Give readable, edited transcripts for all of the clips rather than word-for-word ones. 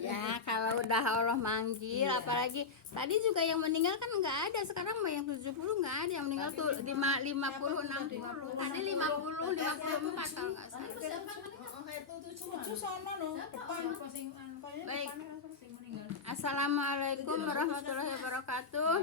Ya kalau udah Allah manggil, apalagi tadi juga yang meninggal kan nggak ada, sekarang mah yang 70 nggak ada, yang meninggal tuh 50 60, ada 50 54 kalau nggak salah. Itu sono no, depan. Baik. Assalamualaikum warahmatullahi wabarakatuh.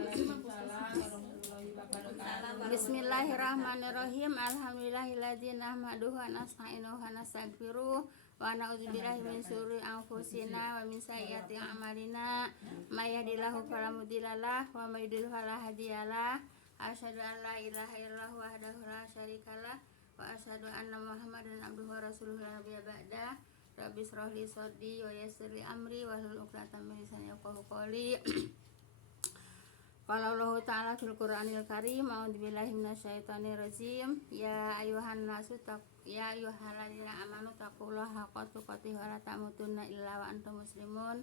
Bismillahirrahmanirrahim. Alhamdulillahilladzi nahmaduhu wa nasta'inuhu wa nastaghfiruh wa na'udzubillahi min syururi anfusina wa min sayyiati a'malina. May yahdihillahu fala mudhillalah wa may yudhlil fala hadiyalah. Asyhadu an la ilaha illallah wahdahu la syarikalah wa asyhadu anna Muhammadan abduhu wa rasuluhu la nabiyya ba'dah. Rabbi shrah li sadri wa yassir li amri wahlul 'uqdatam min lisani yafqahu qawli. Qala Allah ta'ala fil Qur'anil Karim, a'udzubillahi minasyaitonir rajim. Ya ayyuhalladzina amanu taqullaha haqqa tuqatih wa la tamutunna illa wa antum muslimun.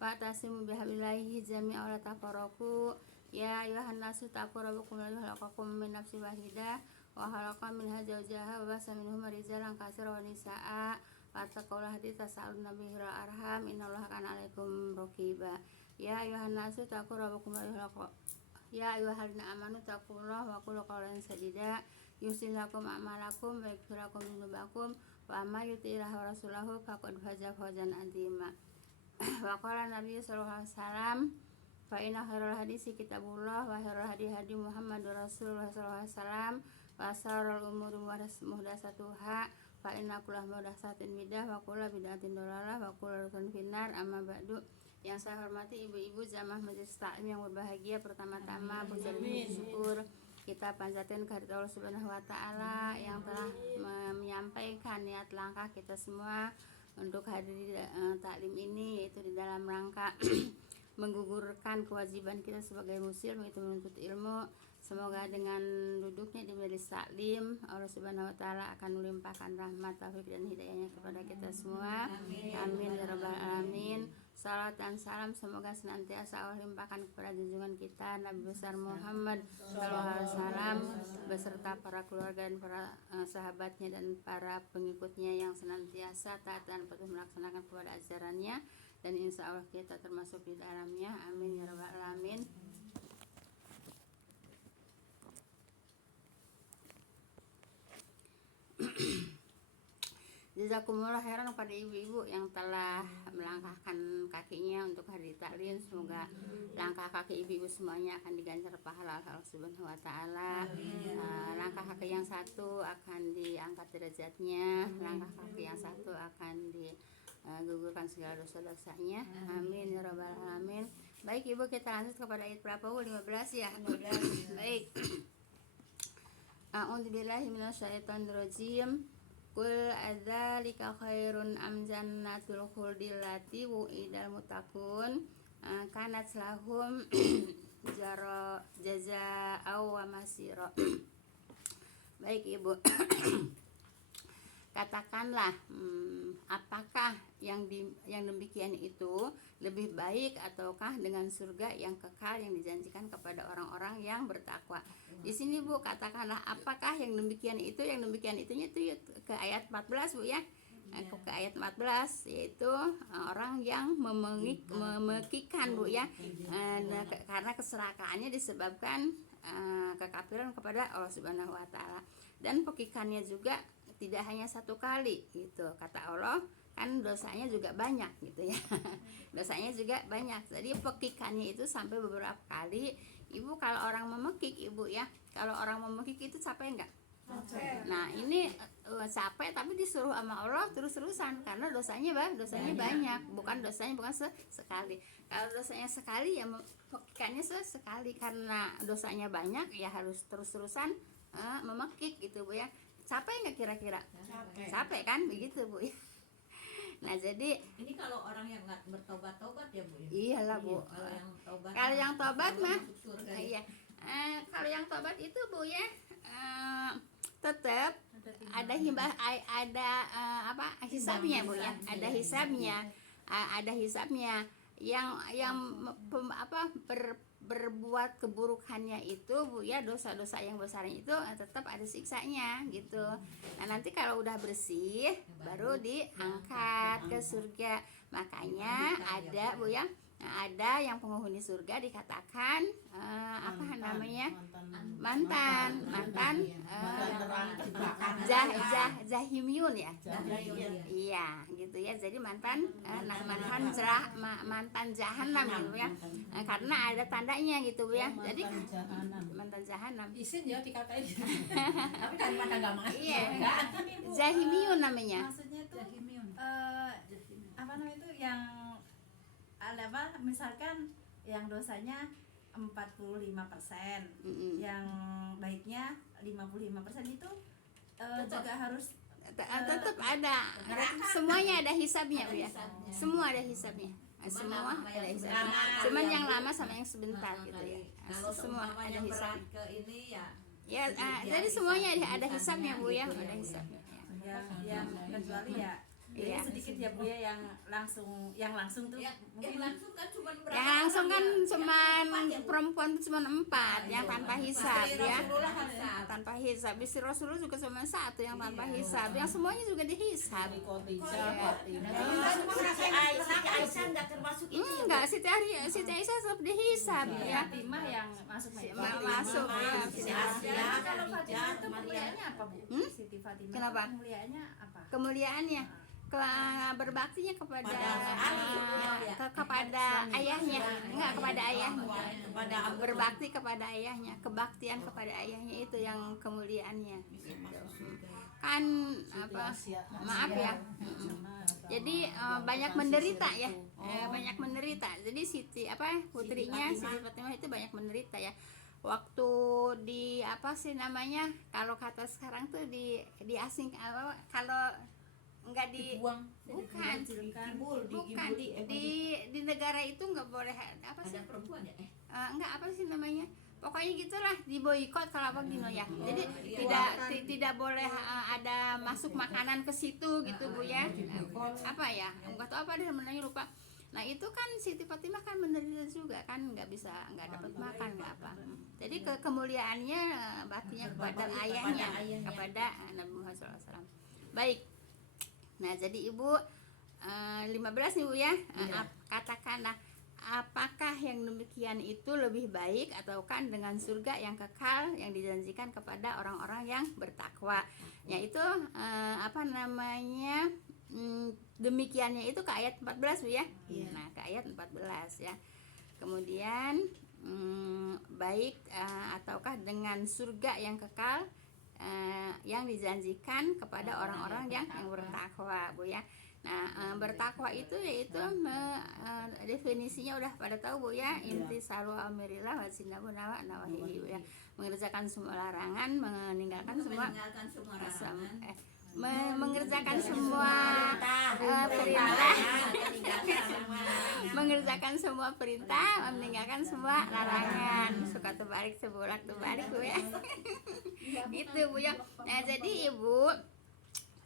Wa tasimu bihablillahi jami'a wa la tafarraqu. Ya ayyuhan nasu taqu rabbakum alladzi khalaqakum min nafsin wahidah wa khalaqa minha zawjaha wa basa minhuma rijalan katsiran wa nisaa'a. Wattaqullaha allati tasaaluna bihi wal arham, innallaha kana 'alaikum raqiba. Ya ayyuhan nasu taqu rabbakum alladzi khalaqakum. Ya ayyuhalladzina amanu taqullaha wa qulu qawlan sadida yuslih lakum a'malakum wa yaghfir lakum dzunubakum wa may yuti'illaha wa rasulahu faqad faza fawzan 'azima. Wa qala Nabi sallallahu alaihi wasallam, fa inna khairal hadisi kitabullah wa khairal hadi Muhammadur Rasulullah sallallahu alaihi wasallam wa syarrul umuri muhdatsatuha fa inna kulla muhdatsatin bidah wa kulla bid'atin dhalalah wa kulla dhalalah finnar. Amma ba'du. Yang saya hormati ibu-ibu jamaah majelis taklim yang berbahagia, pertama-tama puji dan syukur kita panjatkan kehadirat Allah Subhanahu wa taala yang telah menyampaikan niat langkah kita semua untuk hadir taklim ini, yaitu di dalam rangka menggugurkan kewajiban kita sebagai muslim, yaitu menuntut ilmu. Semoga dengan duduknya di majelis taklim, Allah Subhanahu wa taala akan melimpahkan rahmat, taufik dan hidayahnya kepada kita semua. Amin ya rabbal alamin. Salat dan salam semoga senantiasa Allah limpahkan kepada junjungan kita Nabi besar Muhammad sallallahu alaihi wasallam beserta para keluarga dan para sahabatnya dan para pengikutnya yang senantiasa taat dan patuh melaksanakan kepada ajarannya, dan insya Allah kita termasuk di dalamnya. Amin ya rabbal alamin. Jazakumullah khairan kepada ibu-ibu yang telah melangkahkan kakinya untuk hadir taklim. Semoga langkah kaki ibu-ibu semuanya akan diganjar pahala Allah Subhanahu wa taala. Langkah kaki yang satu akan diangkat derajatnya, langkah kaki yang satu akan digugurkan segala dosa-dosanya. Amin ya rabbal alamin. Baik ibu, kita lanjut kepada ayat berapa Bu? 15 ya. 15. Baik. A'udzubillahi minasyaitonir rajim. Qul adzalika khairun am jannatul khuldi allati wu'idal muttaqun kanat lahum jazaa'aw wa masira. Baik ibu. Katakanlah, apakah yang demikian itu lebih baik ataukah dengan surga yang kekal yang dijanjikan kepada orang-orang yang bertakwa. Di sini Bu, katakanlah apakah yang demikian itu, yang demikian itunya itu ke ayat 14 Bu ya. Ke ayat 14, yaitu orang yang memekikan Bu ya, karena keserakaannya disebabkan kekafiran kepada Allah Subhanahu wa taala. Dan pekikannya juga tidak hanya satu kali gitu, kata Allah kan dosanya juga banyak gitu ya. Dosanya juga banyak, jadi pekikannya itu sampai beberapa kali. Ibu, kalau orang memekik ibu ya, kalau orang memekik itu capek enggak? Nah ini capek tapi disuruh sama Allah terus-terusan karena dosanya banyak, bukan sekali. Kalau dosanya sekali ya pekikannya sekali, karena dosanya banyak ya harus terus-terusan memekik gitu Bu ya. Capek nggak kira-kira? Capek kan begitu Bu ya. Nah jadi ini kalau orang yang nggak bertobat-tobat ya Bu ya? Iyalah Bu. Kalau yang tobat mah iya. Kalau yang tobat itu Bu ya, tetap ada hisabnya Bu ya, ada hisabnya yang berbuat keburukannya itu Bu ya, dosa-dosa yang besarnya itu tetap ada siksanya gitu. Nah nanti kalau udah bersih baru diangkat ke surga. Makanya ada Bu ya, ada yang penghuni surga dikatakan apa namanya, mantan Zahimiyun ya. Iya gitu ya. Jadi mantan jahanam gitu ya. Karena ada tandanya gitu Bu ya. Jadi mantan jahanam. Isin ya dikatain. Tapi dari mana agama? Iya. Zahimiyun namanya. Maksudnya tuh apa namanya itu yang ada apa, misalkan yang dosanya 45%, yang baiknya 55% itu juga harus tetap ada. Semuanya ada hisabnya Bu ya. Semua ada hisabnya. Semua ada hisabnya. Cuman yang lama sama yang sebentar gitu ya. Semua ada hisabnya. Ke ini ya. Ya, jadi semuanya ada hisabnya Bu ya, ada hisabnya. yang kecuali ya Iya. sedikit ya Bu ya, yang langsung tuh Yang mungkin langsung kan cuma berapa? Yang langsung kan orang? cuman Empat ya, Bu? perempuan tuh cuman 4 yang tanpa hisab Pasti ya. Rasulullah hisab. Tanpa hisab. Istri Rasulullah juga cuma 1 yang tanpa hisab. Yang semuanya juga dihisab. Aisyah nggak termasuk itu ya, Bu? Enggak, Siti Aisyah tetap dihisab ya. Fatimah yang masuk Masuk ya. Siti Aisyah, Kalau Fatimah Khadijah, itu Maryam. kemuliaannya apa Bu? Hmm? Siti Fatimah Kenapa? itu kemuliaannya apa? Kemuliaannya berbaktinya kepada kepada ayahnya, enggak kepada ayahnya, Kepada berbakti kepada ayahnya, kebaktian kepada ayahnya itu yang kemuliaannya gitu. Kan apa, maaf ya, jadi banyak menderita ya, banyak menderita. Jadi Siti putrinya Siti Fatimah itu banyak menderita ya. Waktu di apa sih namanya, kalau kata sekarang tuh di asing kalau enggak bukan di negara itu enggak boleh apa sih, ada perempuan ya? enggak apa sih namanya, pokoknya gitulah, di boikot kalau apa Dino ya. Jadi tidak boleh ada masuk makanan ke situ gitu Bu ya. Apa ya, enggak tahu apa deh namanya, lupa. Nah itu kan Siti Fatimah kan menderita juga kan, nggak dapat makan, nggak apa. Jadi kemuliaannya baktinya kepada ayahnya, kepada Nabi Muhammad SAW. Baik. Nah jadi Ibu 15 nih Bu ya, katakanlah apakah yang demikian itu lebih baik ataukah dengan surga yang kekal yang dijanjikan kepada orang-orang yang bertakwa. Yaitu apa namanya, demikiannya itu ke ayat 14 Bu ya. Nah ke ayat 14 ya. Kemudian baik ataukah dengan surga yang kekal yang dijanjikan kepada orang-orang yang bertakwa Bu ya. Nah bertakwa itu yaitu definisinya udah pada tahu Bu ya, intisalu amirillah wa jinabu nawahihi Bu ya. Mengerjakan semua larangan, meninggalkan semua mengerjakan semua perintah, mengerjakan semua perintah, meninggalkan semua larangan. Suka terbalik sebolak terbalik Bu ya. Itu Bu ya. Nah jadi Ibu,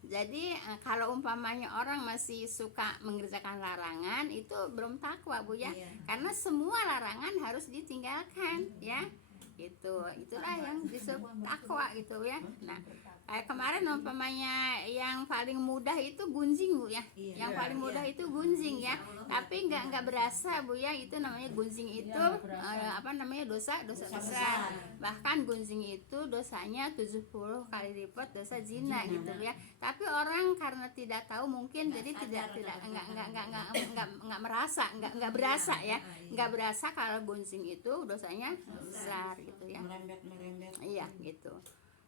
jadi kalau umpamanya orang masih suka mengerjakan larangan itu belum takwa Bu ya. Karena semua larangan harus ditinggalkan ya. Itulah yang disebut takwa gitu ya. Nah kayak kemarin umpamanya yang paling mudah itu gunjing Bu ya. Yang paling mudah itu gunjing ya. Tapi nggak berasa Bu ya, itu namanya gunjing itu apa namanya, dosa besar. Bahkan gunjing itu dosanya 70 kali lipat dosa zina gitu ya. Tapi orang karena tidak tahu mungkin jadi nggak merasa, nggak berasa ya. Nggak berasa kalau gunjing itu dosanya besar gitu ya. Iya gitu.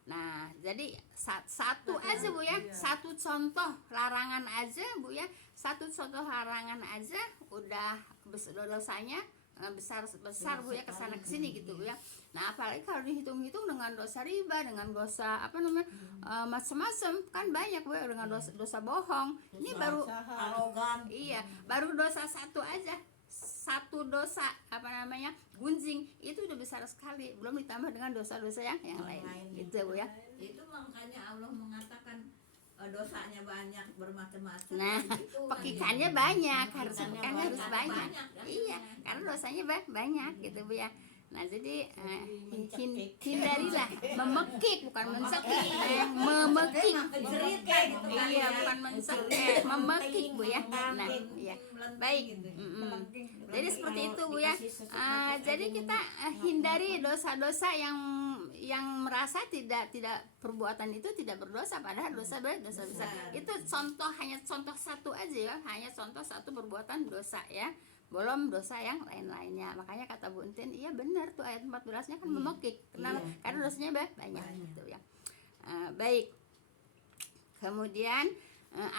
Nah jadi satu aja Bu ya, satu contoh larangan aja Bu ya, satu contoh larangan aja udah dosanya besar Bu ya, kesana kesini gitu Bu ya. Nah apalagi kalau dihitung-hitung dengan dosa riba, dengan dosa apa namanya, macam-macam kan banyak Bu ya, dengan dosa bohong. Ini baru arogan. Iya, baru dosa satu aja, satu dosa apa namanya, gunjing itu udah besar sekali, belum ditambah dengan dosa-dosa yang lain gitu Bu ya. Itu makanya Allah mengatakan dosanya banyak, bermacam-macam. Nah Itu pekikannya kan banyak, harus pekikannya harus banyak. kan? Iya, karena dosanya banyak gitu Bu ya. Nah jadi hindarilah memekik, bukan mencekik, memekik. Cerita gitu kan Iya, ya. bukan mencekik, memekik Bu ya. Nah, iya. Baik. Jadi seperti itu Bu ya. Jadi kita hindari dosa-dosa yang merasa tidak perbuatan itu tidak berdosa, padahal dosa besar. Itu hanya contoh satu aja ya, hanya contoh satu perbuatan dosa ya. Belum dosa yang lain-lainnya. Makanya kata Bu Entin, iya benar tuh ayat 14-nya kan memekik. Kenapa? Karena dosanya banyak gitu ya. Baik. Kemudian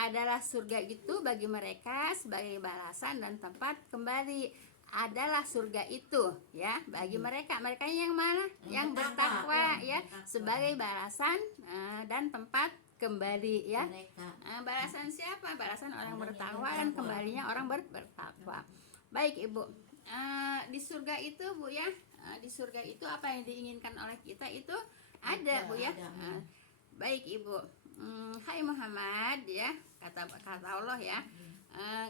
adalah surga itu bagi mereka sebagai balasan dan tempat kembali. Adalah surga itu ya bagi mereka yang mana? Yang bertakwa ya, sebagai balasan dan tempat kembali ya. Balasan siapa? Balasan orang bertakwa dan kembalinya orang bertakwa. Baik Ibu, di surga itu Bu ya, di surga itu apa yang diinginkan oleh kita itu ada Bu ya. Baik Ibu, hai Muhammad ya, kata Allah ya,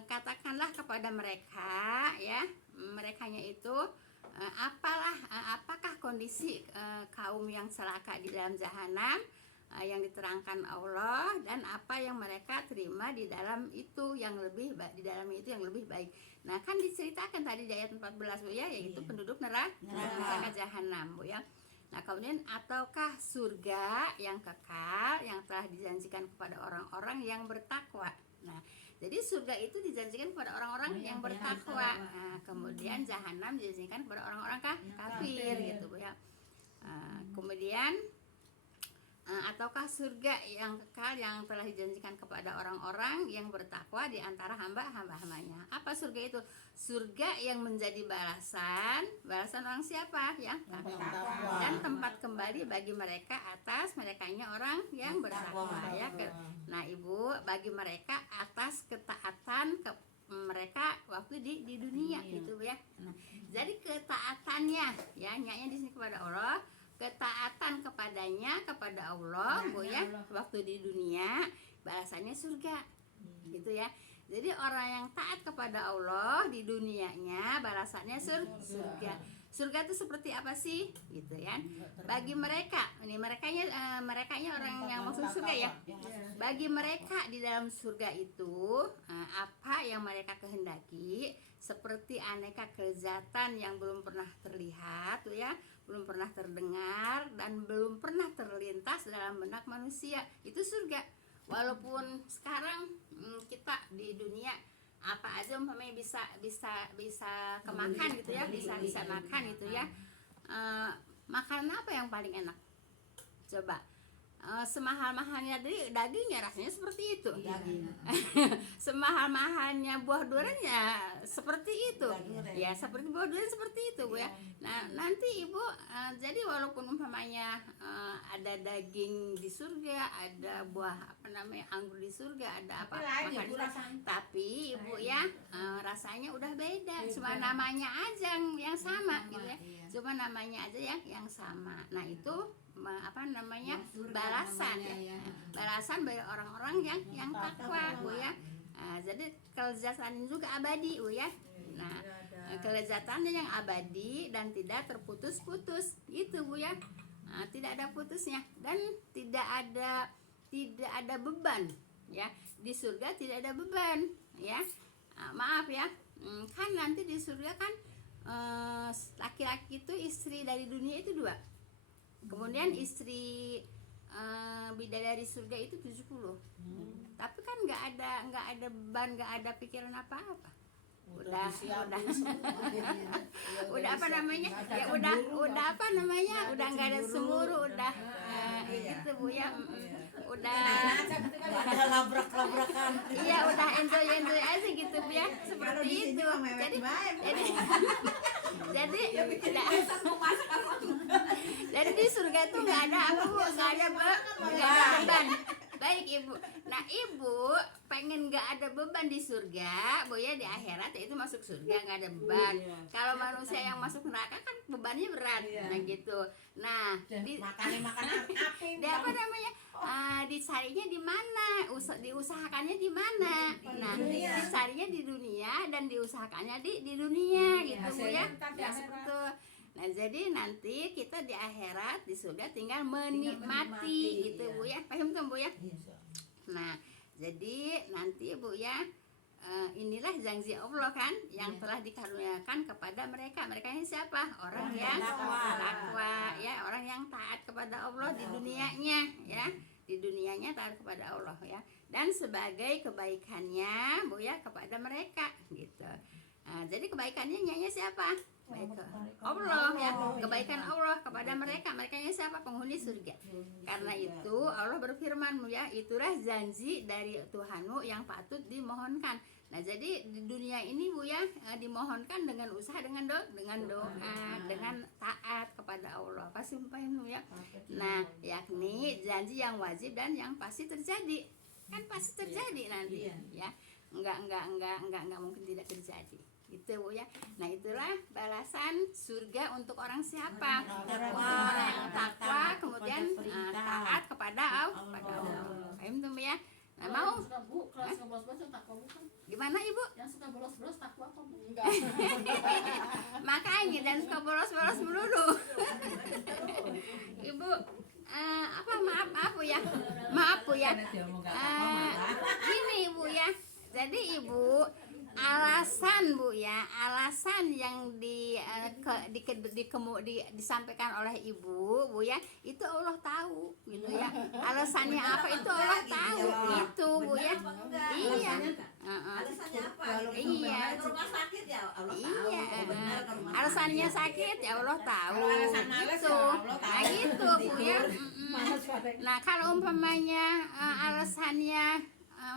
katakanlah kepada mereka ya, merekanya itu apakah kondisi kaum yang celaka di dalam jahanam yang diterangkan Allah, dan apa yang mereka terima di dalam itu yang lebih di dalam itu yang lebih baik. Nah kan diceritakan tadi di ayat 14 Bu ya, yaitu penduduk neraka jahanam Bu ya. Nah kemudian ataukah surga yang kekal yang telah dijanjikan kepada orang-orang yang bertakwa. Nah jadi surga itu dijanjikan kepada orang-orang yang bertakwa. Nah kemudian jahanam dijanjikan kepada orang-orang kafir gitu Bu ya. Kemudian ataukah surga yang kekal yang telah dijanjikan kepada orang-orang yang bertakwa di antara hamba-hambanya. Apa surga itu? Surga yang menjadi balasan orang siapa? Yang bertakwa, dan tempat kembali bagi mereka atas merekanya orang yang bertakwa ya. Nah Ibu, bagi mereka atas ketaatan mereka waktu di dunia gitu ya. Nah, jadi ketaatannya ya, nyanya di sini kepada Allah, ketaatan kepadanya, kepada Allah Bu ya, waktu di dunia balasannya surga gitu ya. Jadi orang yang taat kepada Allah di dunianya balasannya surga. Surga itu seperti apa sih gitu ya. Bagi mereka, ini merekanya orang yang masuk surga ya. Bagi mereka di dalam surga itu apa yang mereka kehendaki, seperti aneka kelezatan yang belum pernah terlihat tuh ya, belum pernah terdengar, dan belum pernah terlintas dalam benak manusia. Itu surga. Walaupun sekarang kita di dunia apa aja umpamanya bisa kemakan gitu ya, bisa makan gitu ya. Makanan apa yang paling enak? Coba. Semahal-mahalnya dagingnya rasanya seperti itu. Semahal-mahalnya buah duriannya seperti itu. Ya, seperti buah durian seperti itu Bu ya. Nah, nanti Ibu jadi walaupun umpamanya ada daging di surga, ada buah anggur di surga, ada apa makan, tapi Ibu ya rasanya udah beda. Cuma namanya aja yang sama gitu ya. Cuma namanya aja yang sama. Nah, itu balasan ya. Balasan bagi orang-orang yang takwa Bu ya. Jadi kelezatan juga abadi Bu ya. Nah, kelezatannya yang abadi dan tidak terputus-putus gitu Bu ya. Tidak ada putusnya dan tidak ada beban ya. Di surga tidak ada beban ya. Maaf ya. Kan nanti di surga kan laki-laki itu istri dari dunia itu 2. Kemudian istri bidadari surga itu 70. Tapi kan nggak ada beban, nggak ada pikiran apa-apa. Udah apa namanya? Ya udah apa namanya? Udah nggak ada cemburu, udah gitu Bu ya. Udah labrak-labrakan. Iya, udah enjoy aja gitu Bu ya. Seperti itu. Jadi di surga itu nggak ada apa Bu, nggak ada beban. Baik Ibu. Nah Ibu pengen nggak ada beban di surga Bu ya, di akhirat ya itu masuk surga nggak ada beban. Kalau manusia yang masuk neraka kan bebannya berat. Nah gitu. Nah di apa namanya? Dicarinya di mana? Diusahakannya di mana? Nah, dicarinya di dunia dan diusahakannya di dunia gitu Bu ya. Ya seperti itu. Nah, jadi nanti kita di akhirat di surga tinggal menikmati menikmati, gitu iya. Bu ya. Paham tuh Bu ya? Iya. Nah, jadi nanti Bu ya, inilah janji Allah kan yang Iya. telah dikaruniakan kepada mereka. Mereka ini siapa? Orang yang takwa. takwa ya, orang yang taat kepada Allah di dunianya ya. Di dunianya taat kepada Allah ya. Dan sebagai kebaikannya Bu ya kepada mereka gitu. Nah, jadi kebaikannya nyanya siapa? Baik Allah ya, kebaikan Allah kepada mereka. Mereka siapa? Penghuni surga. Karena itu Allah berfirman ya, itulah janji dari Tuhanmu yang patut dimohonkan. Nah, jadi di dunia ini Bu ya, dimohonkan dengan usaha, dengan doa, dengan taat kepada Allah. Pasti paham Bu ya. Nah, yakni janji yang wajib dan yang pasti terjadi. Kan pasti terjadi nanti ya. Enggak mungkin tidak terjadi. Gitu Bu ya. Nah, itulah balasan surga untuk orang siapa? Untuk orang yang takwa, kemudian taat kepada Allah. Paham tuh Bu ya? Nah, mau suka Bu, kalau suka bolos-bolos yang takwa bukan? gimana Ibu? Yang suka bolos-bolos takwa apa Bu? Enggak. Makanya dan suka bolos-bolos melulu. Ibu maaf Bu ya. Maaf Bu ya. Gini Bu ya. Jadi Ibu, alasan Bu ya, alasan yang disampaikan oleh Ibu Bu ya, itu Allah tahu gitu ya. Alasannya apa itu Allah tahu gitu Bu ya. Iya. Alasannya apa? Iya. Ke rumah sakit ya Allah tahu. Iya. Benar ke rumah Alasannya sakit ya Allah tahu. Kalau alasan males Gitu. ya Allah Nah, tahu. gitu Bu ya. Nah, kalau umpamanya alasannya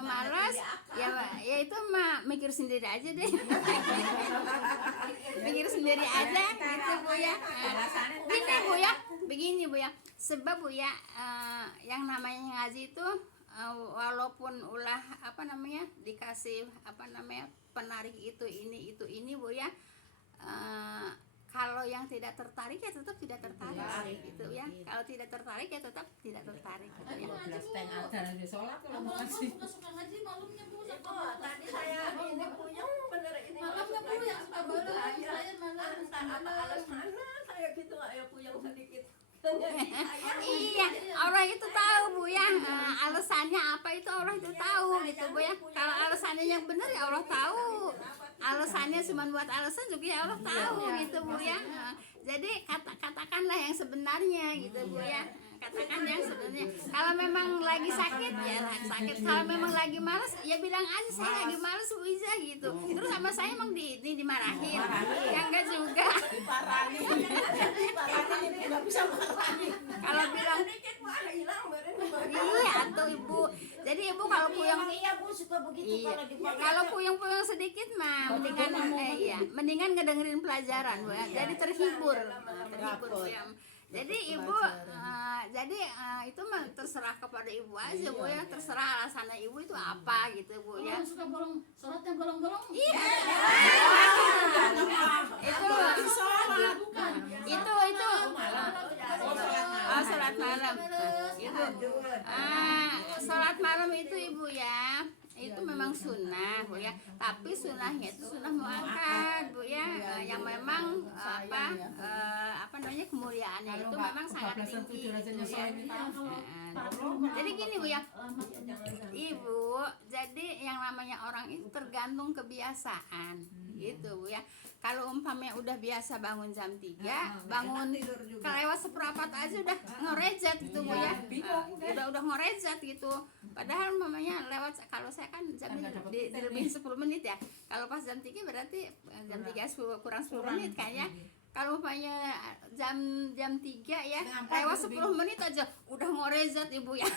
malas ya itu mah mikir sendiri aja deh. Mikir sendiri aja gitu Bu ya. Gini Bu ya, begini Bu ya. Sebab Bu ya, yang namanya ngaji itu walaupun ulah dikasih penarik itu ini Bu ya, kalau yang tidak tertarik ya tetap tidak tertarik gitu ya. Kalau tidak tertarik ya tetap tidak tertarik gitu ya. Suka ngaji malamnya Bu, suka Tadi saya ini punya bener ini. malamnya Bu yang suka bolos. Saya malam Apa alas mana saya gitu ya puyeng sedikit. Iya, Allah itu tahu Bu ya. Alasannya apa itu Allah itu tahu gitu Bu ya. Kalau alasannya yang benar ya Allah tahu. Alasannya cuma buat alasan juga ya Allah tahu gitu Bu ya. Jadi katakanlah yang sebenarnya gitu Bu ya. Katakan yang sebenarnya. Kalau memang lagi sakit ya sakit. Kalau memang lagi malas ya bilang aja saya lagi malas Bu Iza gitu. Terus sama saya emang dimarahin. Ya enggak juga. Kalau bilang Sedikit mah hilang beren. iya atau Ibu. Jadi Ibu kalau puyeng Iya Bu suka begitu iya. kalau dipakai. Kalau puyeng-puyeng sedikit mah mendingan ngedengerin pelajaran Bu ya. Jadi terhibur Bu ya. Jadi Ibu itu mah terserah kepada Ibu aja Bu ya. Terserah alasannya Ibu itu apa gitu Bu ya. yang suka bolong, sholatnya bolong-bolong. Iya. Itu sholat malam. Sholat malam itu Ibu ya, itu memang sunnah Bu ya. Tapi sunnahnya itu sunnah muakkad Bu ya, yang memang kemuliaannya itu memang sangat tinggi. Bu, ya. Jadi gini Bu ya, Ibu, jadi yang namanya orang itu tergantung kebiasaan gitu Bu ya. Kalau umpamanya udah biasa bangun jam 3, bangun kelewat seperempat aja udah ngorejat gitu Bu ya. Udah ngorejat gitu. Padahal umpamanya lewat, kalau saya kan jamnya lebih 10 menit ya. Kalau pas jam 3 berarti jam 3 kurang 10 menit kayaknya. Kalau umpamanya jam 3 ya, lewat 10 menit aja udah ngorezat Ibu ya.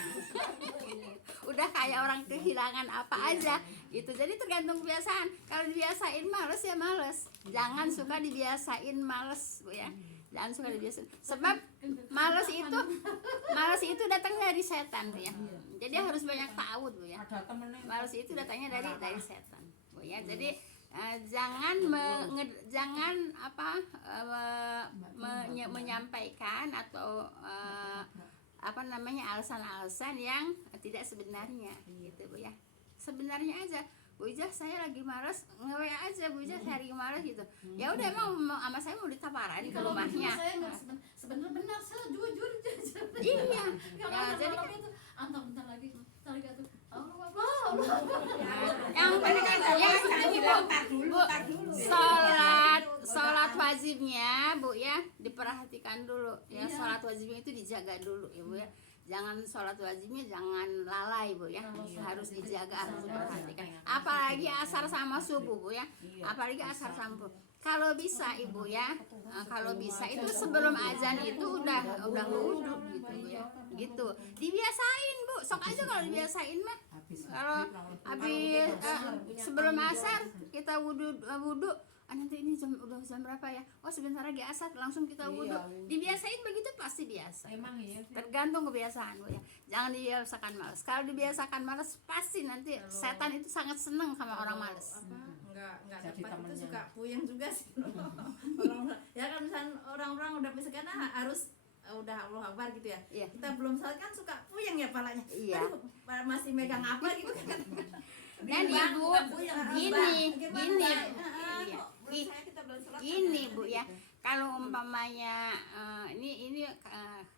Udah kayak orang kehilangan apa aja gitu. Jadi tergantung kebiasaan. Kalau dibiasain males ya males. Jangan suka dibiasain males Bu ya. Jangan suka dibiasain. Sebab males itu datangnya dari setan Bu ya. Jadi harus banyak tahu Bu ya. Males itu datangnya dari setan Bu ya. Jadi jangan menyampaikan atau alasan-alasan yang tidak sebenarnya gitu Bu ya. Sebenarnya aja Bu Ijah saya lagi malas, nge-WA aja Bu Ijah saya lagi malas gitu. Ya udah emang sama saya mau ditaparan ke Kalau rumahnya. saya nggak sebenarnya benar, saya jujur aja. Iya. Kalau Ya, sama jadi orang itu, antar bentar lagi tuh. Allah. yang penting ya Bu, sholat wajibnya Bu ya diperhatikan dulu ya. Iya. Sholat wajibnya itu dijaga dulu ya Bu ya. Jangan sholat wajibnya jangan lalai Bu ya. Harus dijaga, harus diperhatikan. Apalagi asar sama subuh Bu ya. Apalagi asar sama subuh. Kalau bisa Ibu ya, kalau bisa itu sebelum azan itu udah wudhu gitu Bu ya. Gitu. Dibiasain Bu, sok aja kalau dibiasain mah. Kalau habis sebelum asar kita wudhu, nanti ini udah jam berapa ya? Oh sebentar lagi asar, langsung kita wudhu. Dibiasain begitu pasti biasa. Emang iya. Tergantung kebiasaan Bu ya. Jangan dibiasakan malas. Kalau dibiasakan malas pasti nanti setan itu sangat seneng sama orang malas. Enggak tepat itu suka puyeng juga sih. Orang ya kan misalnya orang-orang udah misalkan harus udah Allah Akbar gitu ya. Iya. Kita belum salat kan suka puyeng ya palanya. Iya. Aduh, masih megang apa gitu kan. Dan Ibu gini, gini Bu ya. Kalau umpamanya ini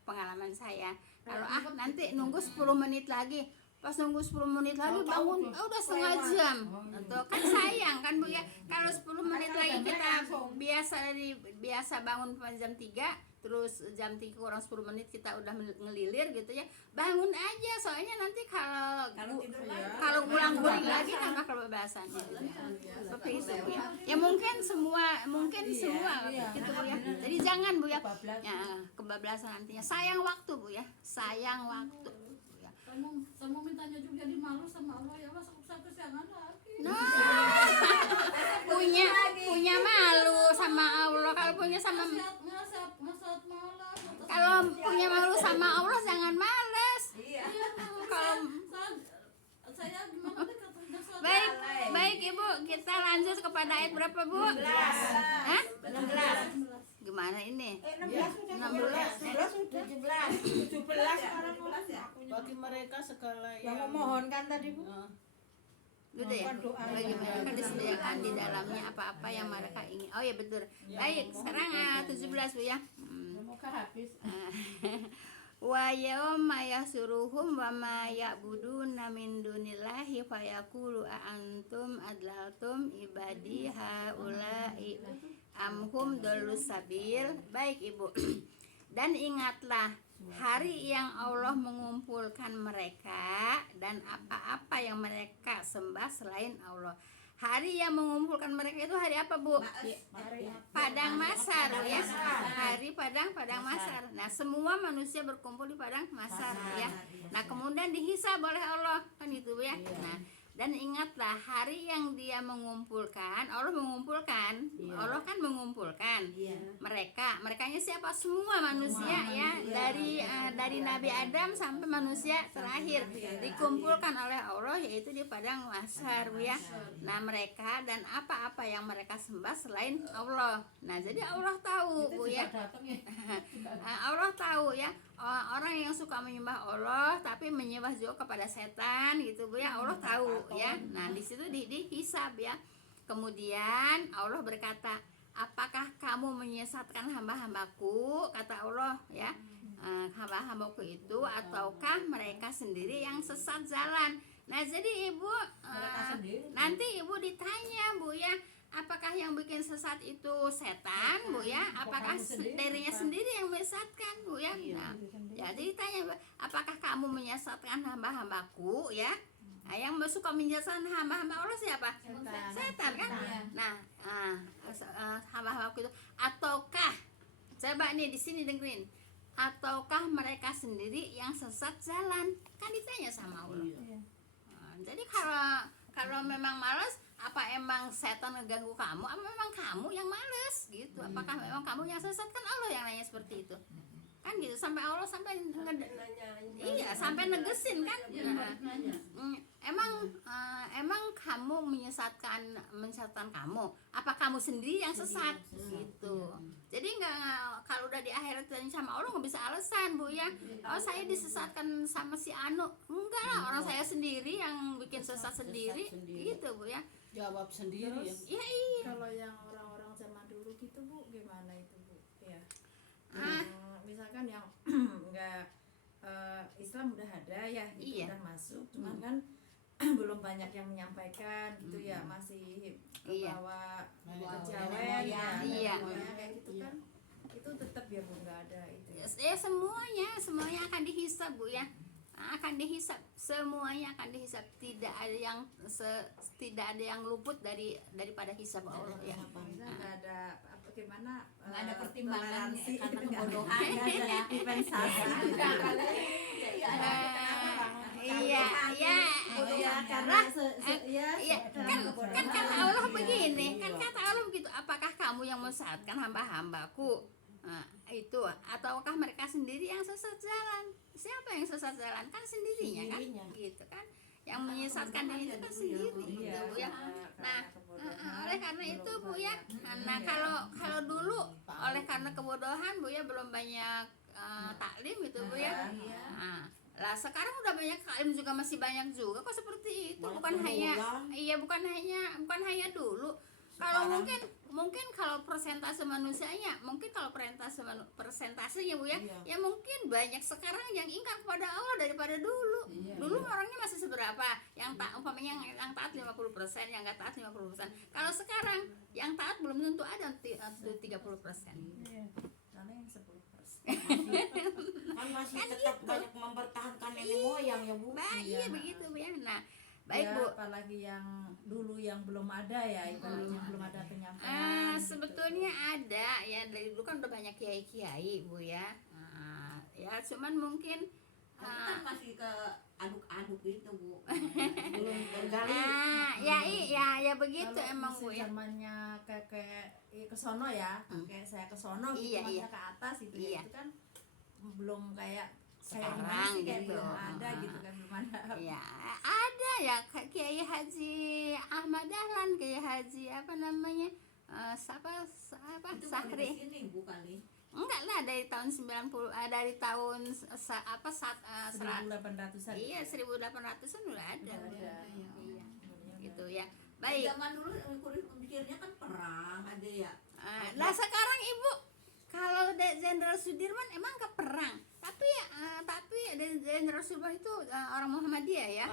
pengalaman saya. Kalau nanti nunggu 10 menit lagi. Pas nunggu 10 menit lagi bangun udah setengah jam. Tuh kan sayang kan Bu ya. Kalau 10 menit lagi kita biasa bangun jam 3, terus jam 3 kurang 10 menit kita udah ngelilir gitu ya. Bangun aja soalnya nanti kalau ulang-ulang lagi nambah kebebasan gitu ya. Seperti itu Bu ya. Ya mungkin semua gitu Bu ya. Jadi jangan Bu ya. Ya kebablasan nantinya. Sayang waktu Bu ya. Sayang waktu. Saya mau mintanya juga di malu sama Allah ya Allah, saya kesiangan lagi. Nah, punya malu sama Allah. Kalau punya sama Ngasat malas. kalau punya malu sama Allah jangan males. Iya. Kalau Saya gimana deh katanya saat baik Ibu, kita lanjut kepada ayat berapa Bu? 16. Hah? 16. Gimana ini? 16 sekarang bagi mereka segala yang memohonkan tadi Bu. Gitu ya. Bagi mereka disediakan di dalamnya apa-apa yang mereka ingin. Oh ya betul. Baik, sekarang 17 Bu ya. Semoga habis. Wa yauma yahsuruhum wa ma ya'buduna min dunillahi fayaqulu a antum adlaltum ibadi haula'i amhum dolus sabil. Baik Ibu. Dan ingatlah hari yang Allah mengumpulkan mereka dan apa-apa yang mereka sembah selain Allah. Hari yang mengumpulkan mereka itu hari apa Bu? Padang Mahsyar ya. Hari padang Mahsyar. Nah, semua manusia berkumpul di padang Mahsyar ya. Nah, kemudian dihisab oleh Allah kan itu ya. Nah, dan ingatlah hari yang dia mengumpulkan, Allah mengumpulkan, Allah kan mengumpulkan merekanya siapa? Semua manusia ya, dari Nabi Adam sampai manusia terakhir dikumpulkan oleh Allah yaitu di padang mahsyar ya. Nah mereka dan apa-apa yang mereka sembah selain Allah. Nah jadi Allah tahu Bu ya. Allah tahu ya. Orang yang suka menyembah Allah tapi menyembah juga kepada setan gitu Bu ya, Allah tahu ya. Nah di situ dihisab ya. Kemudian Allah berkata, apakah kamu menyesatkan hamba-hambaku, kata Allah ya, hamba-hambaku itu, ataukah mereka sendiri yang sesat jalan. Nah jadi Ibu nanti Ibu ditanya Bu ya, apakah yang bikin sesat itu setan Bu ya, apakah dirinya sendiri yang menyesatkan Bu ya. Nah jadi ditanya, apakah kamu menyesatkan hamba-hambaku ya. Nah, yang suka menyesatkan hamba-hamba Allah siapa? Setan kan. Nah hamba-hambaku itu, ataukah, coba nih di sini dengerin, ataukah mereka sendiri yang sesat jalan, kan ditanya sama Allah. Jadi kalau memang malas, apa emang setan ngeganggu kamu, apa memang kamu yang malas gitu? Apakah memang kamu yang sesat, kan Allah yang nanya seperti itu. kan gitu, sampai Allah sampai Nanya. sampai negesin kan. Dia balik nanya. Emang kamu menyesatkan kamu, apa kamu sendiri yang sesat gitu. Jadi nggak, kalau udah di akhirat dan sama Allah nggak bisa alasan Bu ya, oh saya disesatkan sama si Anu, enggak lah, orang saya sendiri yang bikin sesat sendiri gitu Bu ya. Jawab sendiri ya. Ya iya. Kalau yang orang-orang zaman dulu gitu Bu, gimana itu Bu? Ya. Ah. Misalkan yang enggak Islam udah ada ya, gitu, Iya. udah masuk, cuman kan belum banyak yang menyampaikan gitu ya, masih Iya. kebawa Iya. kejawen ya, Iya. kayak gitu kan, itu tetap ya Bu, nggak ada itu. Ya semuanya akan dihisab Bu ya, akan dihisab, semuanya akan dihisab, tidak ada yang luput daripada hisab Allah ya. Nggak ada apa gimana? Nggak ada pertimbangan toleransi. karena kebodohan nggak ada dispensasi. Iya karena iya kan kata Allah begini, kan kata Allah begitu, apakah kamu yang mesesatkan hamba-hambaku, itu ataukah mereka sendiri yang sesat jalan? Siapa yang sesat jalan? Kan sendirinya kan, gitu kan, yang menyesatkan diri itu kan sendiri gitu Bu ya. Nah, oleh karena itu Bu ya, nah kalau dulu oleh karena kebodohan Bu ya, belum banyak taklim gitu Bu ya. Nah, lah sekarang udah banyak taklim juga, masih banyak juga kok seperti itu, bukan hanya dulu. Kalau mungkin kalau persentase manusianya, mungkin kalau persentasenya Bu ya, ya mungkin banyak sekarang yang ingkar kepada Allah daripada dulu. Dulu orangnya masih seberapa? Yang umpamanya yang taat 50%, yang enggak taat 50%. Kalau sekarang yang taat belum tentu ada 30%. karena yang 10%. Kan masih Kan tetap gitu. banyak mempertahankan nenek moyang ya Bu. Iya begitu Bu ya. Nah, baik Ya, Bu. apalagi yang dulu yang belum ada ya, ibaratnya belum ada penyampaian. Gitu. Sebetulnya ada ya, dari dulu kan udah banyak kiai-kiai Bu ya. Ya cuman mungkin Kan masih ke aduk-aduk gitu Bu. Belum tergali. ya begitu Kalau emang Bu masih ya. zamannya kayak ke sono ya, kayak saya ke sono gitu, Iya. masa ke atas gitu Iya. ya, itu kan belum kayak Sekarang gimana sih, kayak gitu. belum ada gitu kan, belum ada. Ya ada ya Kiai Haji Ahmad Dahlan, Kiai Haji apa namanya? Siapa Itu Sahri. di sini Bu kali. Enggak lah, dari tahun 90, dari tahun 1800-an. Iya 1800-an udah ada. Udah ada. Iya. Gitu ya. Baik. Zaman dulu mikirnya kan perang ada ya. Nah sekarang Ibu, kalau Jenderal Sudirman emang ke perang, tapi Jenderal Sudirman itu orang Muhammadiyah ya.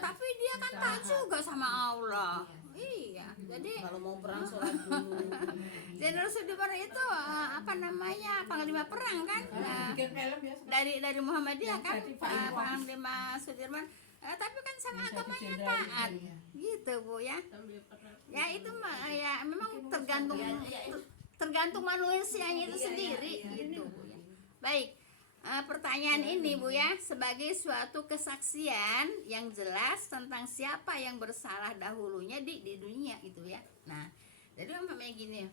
Tapi dia kan taat juga sama Allah. Iya. Jadi Kalau mau perang sholat dulu. Jenderal Sudirman itu panglima perang kan. Dari Muhammadiyah kan, panglima Sudirman. Tapi kan sama agamanya taat, gitu Bu ya. Ya itu ya memang tergantung manusianya itu sendiri, gitu Bu ya. Baik, pertanyaan ini Bu ya, sebagai suatu kesaksian yang jelas tentang siapa yang bersalah dahulunya di dunia gitu ya. Nah, jadi umpamanya gini,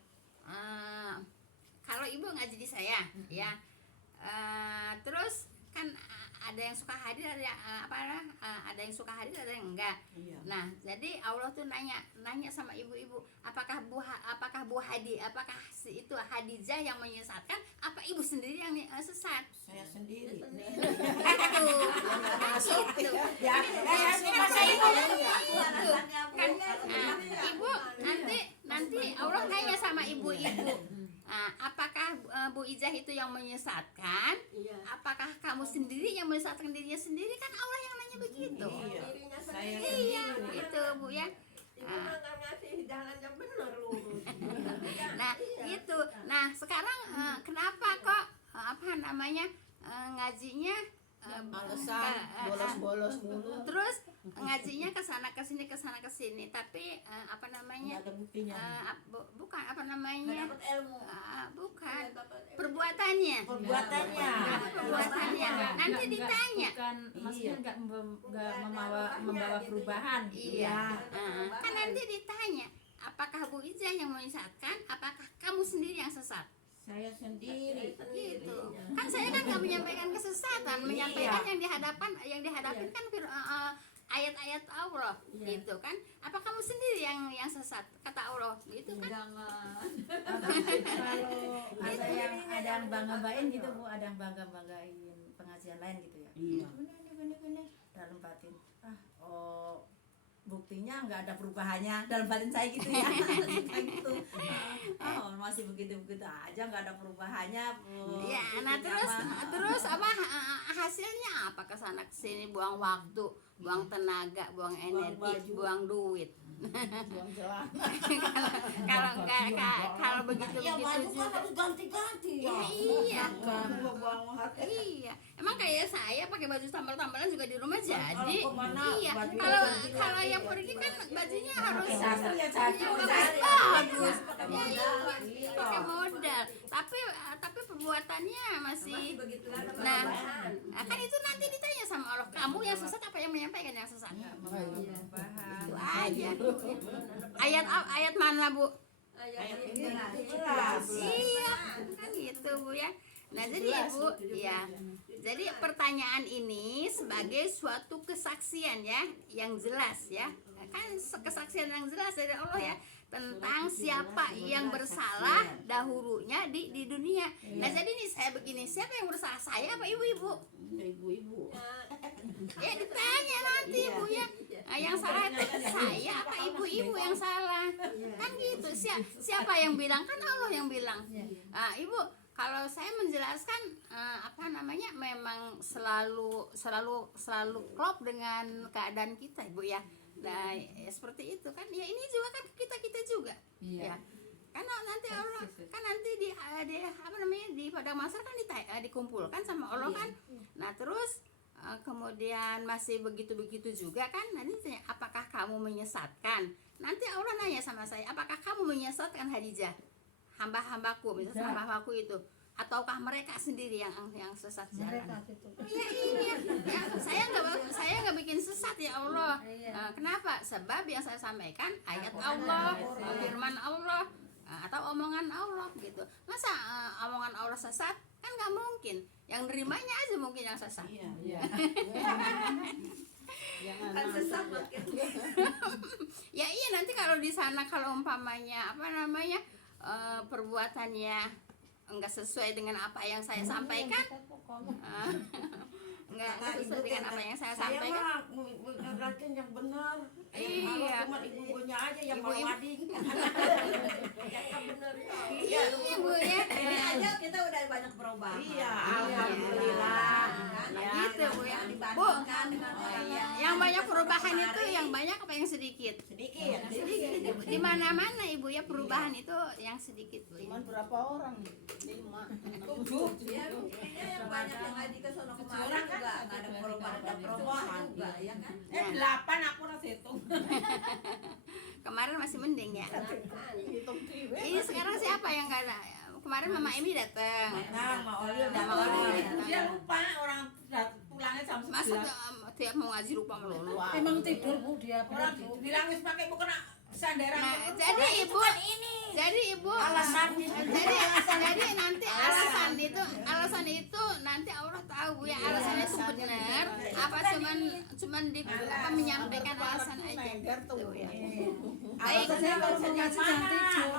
kalau Ibu ngaji di saya ya, terus kan ada yang suka hadir, ada yang suka hadir, ada yang enggak. Iya. Nah, jadi Allah tuh nanya sama ibu-ibu, apakah Bu Hadi, apakah itu Hadijah yang menyesatkan, apa ibu sendiri yang sesat? Saya sendiri. Aduh, gitu. Ya, masa ibu Kan ibu nanti Allah nanya sama ibu-ibu. Apakah Bu Ijah itu yang menyesatkan? Apakah kamu sendiri yang menyesatkan dirinya sendiri? Kan Allah yang nanya begitu. Iya. Saya Iya, gitu Bu ya. Ibu mah nggak ngasih jalan yang benar lurus. Nah, itu. Nah, sekarang kenapa kok ngajinya Alasan bolos-bolos mulu. terus ngajinya ke sana ke sini, tapi Nggak ada buktinya. bukan Dapat ilmu. bukan perbuatannya. Nanti ditanya. Bukan, maksudnya nggak membawa perubahan. Iya. Kan nanti ditanya, apakah Bu Ijah yang menyesatkan, apakah kamu sendiri yang sesat? Saya sendiri. Gitu. Kan saya kan kan nggak menyampaikan kesesatan, menyampaikan yang dihadapin kan ayat-ayat Allah gitu kan. Apa kamu sendiri yang sesat kata Allah gitu kan? Jangan. Kalau ada yang bangga-banggain gitu Bu, ada yang bangga-banggain pengajian lain gitu ya. Iya. Bener dalam batin. Buktinya nggak ada perubahannya dalam batin saya gitu ya. Kayak gitu. Masih begitu-begitu aja, nggak ada perubahannya Bu. Ya, nah terus apa hasilnya apa, kesana kesini buang waktu, buang tenaga, buang energi, buang duit. Kalau begitu Ya baju kan juga. harus ganti-ganti ya. Iya. Buang hati. Iya, emang kayak saya pakai baju tambal-tambalan juga di rumah jadi. Kalau kemana, Iya, baju kalau yang pergi kan bajunya harus Sastra ya satu. bagus. Pakai Ya, modal. iya, pakai modal. Tapi perbuatannya masih. Nah, kan itu nanti ditanya sama Allah, kamu yang sesat apa yang menyampaikan yang sesat? Itu aja. Ayat mana Bu? Jelas. Iya, kan gitu Bu ya. Nah jadi Ibu, ya, jadi pertanyaan ini sebagai suatu kesaksian ya, yang jelas ya, kan kesaksian yang jelas dari Allah ya, tentang siapa yang bersalah dahulunya di dunia. Nah jadi nih saya begini, siapa yang bersalah, saya apa ibu-ibu? Ibu-ibu. Ya ditanya nanti Bu ya. Nah, yang salah itu saya apa ibu-ibu yang salah? Kan gitu. Siapa yang bilang? Kan Allah yang bilang. Ibu, kalau saya menjelaskan memang selalu klop dengan keadaan kita Ibu ya. Nah, seperti itu kan. Ya ini juga kan kita juga. Ya. Karena nanti Allah kan nanti di padang mahsyar kan dikumpulkan sama Allah kan. Nah, terus kemudian masih begitu juga kan. Nanti tanya, apakah kamu menyesatkan? Nanti Allah nanya sama saya, apakah kamu menyesatkan Hadijah, hamba-hambaku, misalnya hamba-hambaku itu, ataukah mereka sendiri yang sesat jalan? Iya. Ya, saya nggak bikin sesat ya Allah. Kenapa? Sebab yang saya sampaikan ayat Allah, firman Allah, atau omongan Allah gitu. Masa omongan Allah sesat? Kan nggak mungkin. Yang nerimanya aja mungkin yang sesat. Iya. Kan sesat makin. Ya iya, nanti kalau di sana kalau umpamanya perbuatannya enggak sesuai dengan apa yang saya sampaikan, enggak sesuai dengan apa yang saya sampaikan. Saya mah yang benar. Iya. Cuma ibu-ibunya aja yang mau wading. Yang benar ya. Iya Bu ya. Ini aja kita udah banyak perubahan. Iya, alhamdulillah. Ya, Gitu Bu ya. Bu, dibandingkan dengan orang yang banyak perubahan itu yang banyak apa yang sedikit? sedikit. Di mana-mana Ibu ya, perubahan itu yang sedikit Bu. Cuman berapa orang? 5, 6. Ya, yang banyak yang ngaji ke sono kemari juga nggak ada perubahan juga, ya kan? 8 aku rasa hitung. Kemarin masih mending ya. Hitung kiwe. Ini sekarang siapa yang nggak ada? Kemarin Mama Emi datang. Nah, Mak Oli udah Mama Oli. Dia lupa orang pulangnya jam 9. Masa tiap mau ngaji lupa melulu. Emang tidur Bu dia. Orang bilang wis pakai Bu kena sandaran. Nah, jadi Ibu alasan jadi nanti alasan itu nanti Allah tahu Bu ya, alasannya itu benar apa cuman menyampaikan alasan aja gitu ya. Baik, Alasannya kalau mau ngaji jam 7.